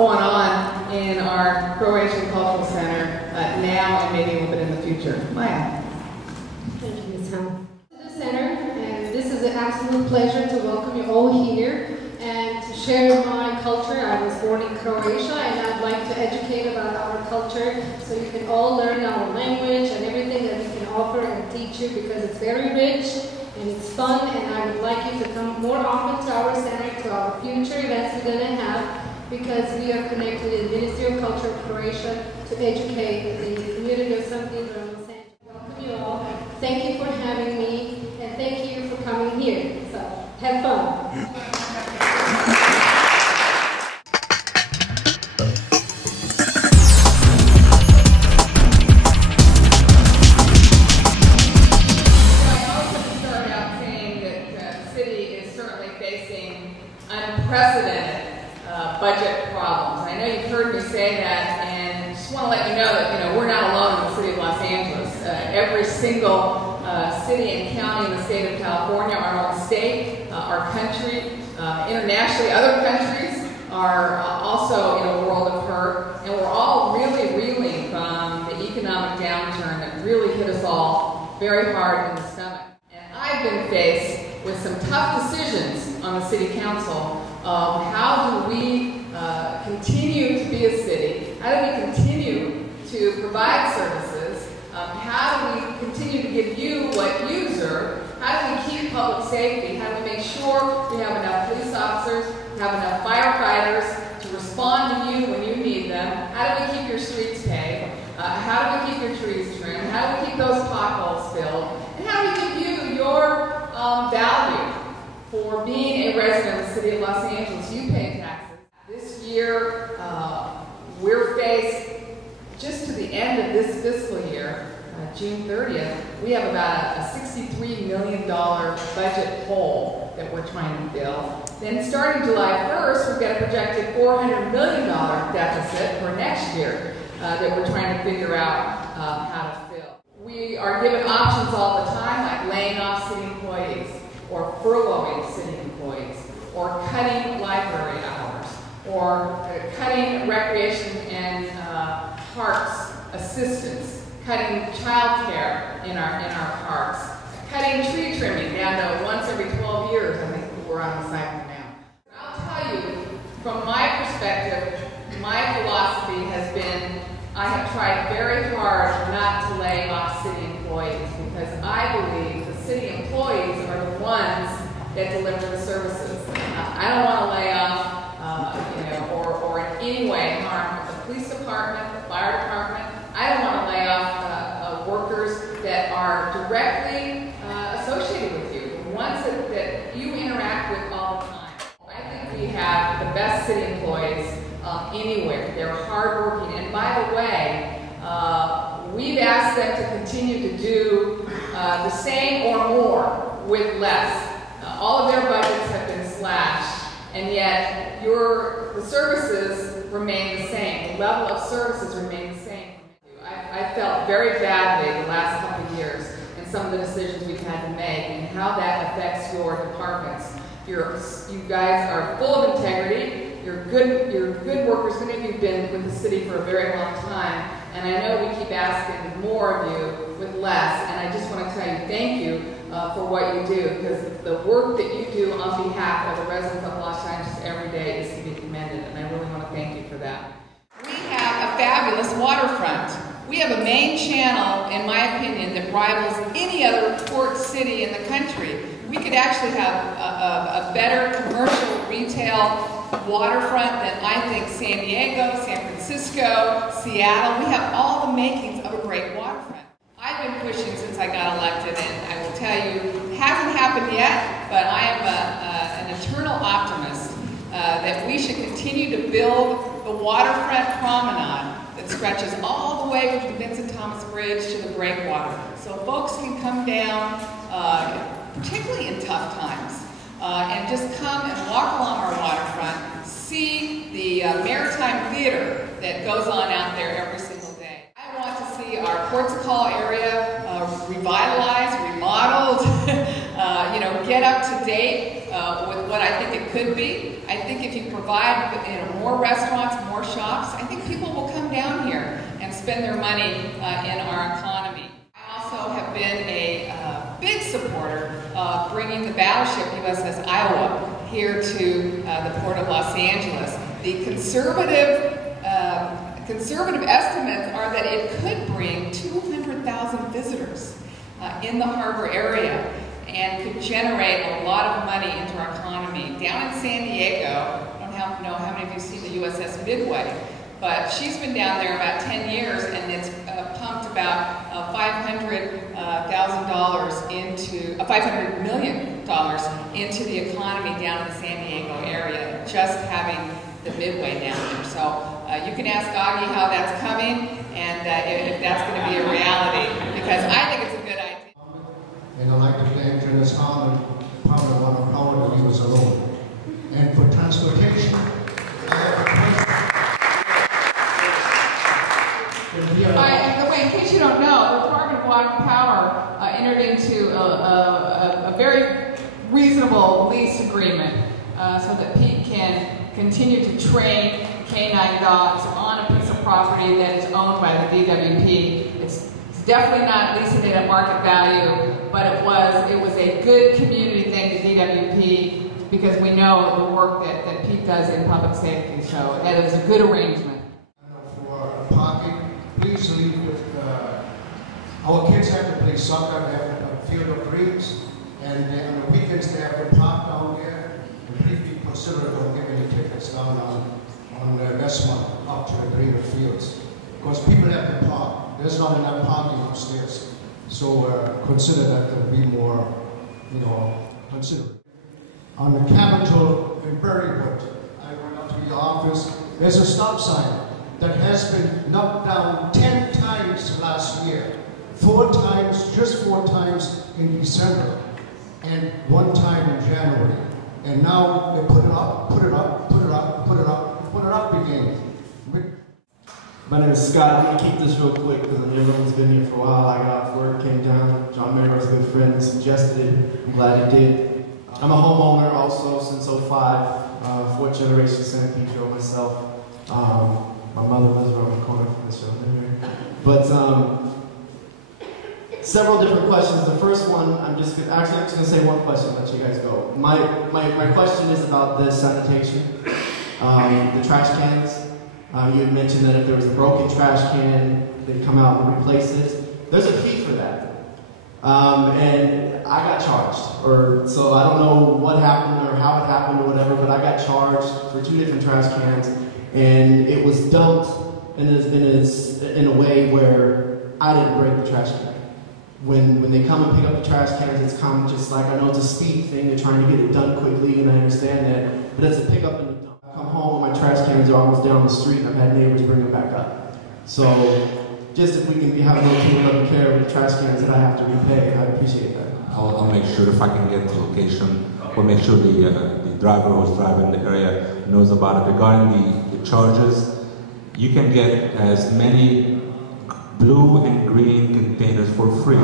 going on in our Croatian Cultural Center now and maybe a little bit in the future. Maya. Thank you, Ms. Hahn. The center, and this is an absolute pleasure to welcome you all here and to share my culture. I was born in Croatia, and I'd like to educate about our culture so you can all learn our language and everything that we can offer and teach you, because it's very rich and it's fun, and I would like you to come more often to our center, to our future events we're going to have, because we are connected in the Ministry of Culture of Croatia to educate the community of St. Peter and Los Angeles. Welcome you all. Thank you for having me, and thank you for coming here. So, have fun. Unprecedented budget problems. I know you've heard me say that, and just want to let you know that we're not alone in the city of Los Angeles. Every single city and county in the state of California, our own state, our country, internationally, other countries are also in a world of hurt, and we're all really reeling from the economic downturn that really hit us all very hard in the stomach. And I've been faced with some tough decisions on the city council of how do we continue to be a city, how do we continue to provide services, how do we continue to give you what you deserve, how do we keep public safety, how do we make sure we have enough police officers, have enough firefighters to respond to you when you need them, how do we keep your streets paved, how do we keep your trees trimmed, how do we keep those potholes filled, and how do we give you your value for being a resident of the city of Los Angeles. You pay taxes. This year, we're faced, just to the end of this fiscal year, June 30th, we have about a $63 million budget hole that we're trying to fill. Then starting July 1st, we've got a projected $400 million deficit for next year that we're trying to figure out how to fill. We are given options all the time, like laying off city employees, or furloughing city employees, or cutting library hours, or cutting recreation and parks assistance, cutting child care in our parks, cutting tree trimming down to once every 12 years, I think we're on the cycle now. I'll tell you, from my perspective, my philosophy has been, I have tried very hard not to lay off city employees, because I believe the city employees are the ones that deliver the services. I don't want to lay off, or in any way harm the police department, the fire department. I don't want to lay off workers that are directly associated with you, the ones that you interact with all the time. I think we have the best city employees anywhere. They're hardworking, and by the way, we've asked them to continue to do the same or more with less. All of their budgets have been slashed, and yet the services remain the same. The level of services remain the same. I felt very badly the last couple of years in some of the decisions we've had to make and how that affects your departments. You guys are full of integrity. You're good workers. Many of you have been with the city for a very long time, and I know we keep asking more of you with less, and I just want to tell you thank you for what you do, because the work that you do on behalf of the residents of Los Angeles every day is to be commended, and I really want to thank you for that. We have a fabulous waterfront. We have a main channel, in my opinion, that rivals any other port city in the country. We could actually have a better commercial retail waterfront than I think San Diego, San Francisco, Seattle. We have all the makings of a great waterfront. I've been pushing since I got elected, and I will tell you, it hasn't happened yet, but I am an eternal optimist that we should continue to build the waterfront promenade that stretches all the way from the Vincent Thomas Bridge to the breakwater, so folks can come down, particularly in tough times, and just come and walk along our waterfront, see the maritime theater that goes on out there every single day. I want to see our Ports Call area revitalized, remodeled, get up to date with what I think it could be. I think if you provide more restaurants, more spend their money in our economy. I also have been a big supporter of bringing the battleship USS Iowa here to the Port of Los Angeles. The conservative estimates are that it could bring 200,000 visitors in the harbor area and could generate a lot of money into our economy. Down in San Diego, I don't know how many of you have seen the USS Midway, but she's been down there about 10 years and it's pumped about $500 million into the economy down in the San Diego area, just having the Midway down there. So you can ask Augie how that's coming and if that's going to be a reality, because I think it's a good idea. And I'd like to thank Ms. Hahn and Department of Water Power that he was alone. And for transportation, I have a question. By the way, in case you don't know, the Department of Water and Power entered into a very reasonable lease agreement so that Pete can continue to train canine dogs on a piece of property that is owned by the DWP. It's definitely not leasing it at market value, but it was a good community thing to DWP because we know the work that Pete does in public safety. So it was a good arrangement. For parking, please leave with, our kids have to play soccer, they have a field of dreams, and on the weekends they have to park down there, and please be considerate of giving the tickets down on Westmont up to the Dreamer Fields. Because people have to park, there's not enough parking upstairs. So consider that to be more, considerate. On the Capitol in Berrywood, I went up to the office, there's a stop sign that has been knocked down 10 times last year. 4 times, just 4 times in December, and 1 time in January. And now they put it up, put it up, put it up, put it up, put it up again. My name is Scott. I'm going to keep this real quick because everyone's been here for a while. I got off work, came down. John Mayor's a good friend, suggested it. I'm glad he did. I'm a homeowner also since 05, 4th generation San Pedro myself. My mother lives around the corner from this room. But several different questions. The first one, I'm just going to say one question, let you guys go. My question is about the sanitation, the trash cans. You had mentioned that if there was a broken trash can, they'd come out and replace it. There's a fee for that. And I got charged, so I don't know what happened or how it happened or whatever, but I got charged for 2 different trash cans, and it was dumped in a way where I didn't break the trash can. When they come and pick up the trash cans, it's kind of just like, I know it's a speed thing, they're trying to get it done quickly, and I understand that, but it's a pick up and a dump. I come home, my trash cans are almost down the street, and I've had neighbors bring them back up. So, just if we can have a little clean up care of the trash cans that I have to repay, I'd appreciate that. I'll make sure if I can get the location, we'll make sure the driver who's driving the area knows about it. Regarding the charges, you can get as many blue and green containers for free.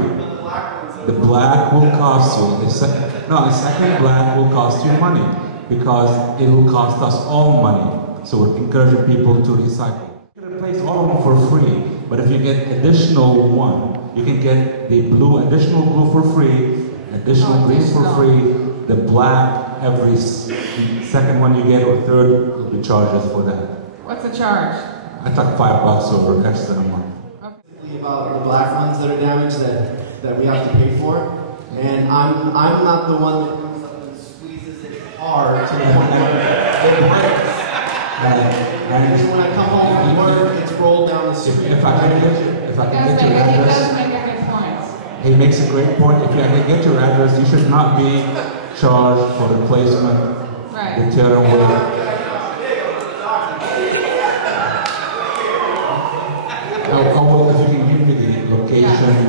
The black will cost you, the second black will cost you money because it will cost us all money. So we're encouraging people to recycle. You can replace all of them for free, but if you get additional one, you can get the additional blue for free, additional green for free, the black every second one you get or third will be charges for that. What's the charge? I took $5 over extra a month. About the black ones that are damaged that we have to pay for, and I'm not the one that comes up and squeezes it hard to the point where it breaks. And when I come home from work, it's rolled down the street. If I can get your address, He does make a good point. he makes a great point. If I can get your address, you should not be charged for replacement, return work. If you can give me the location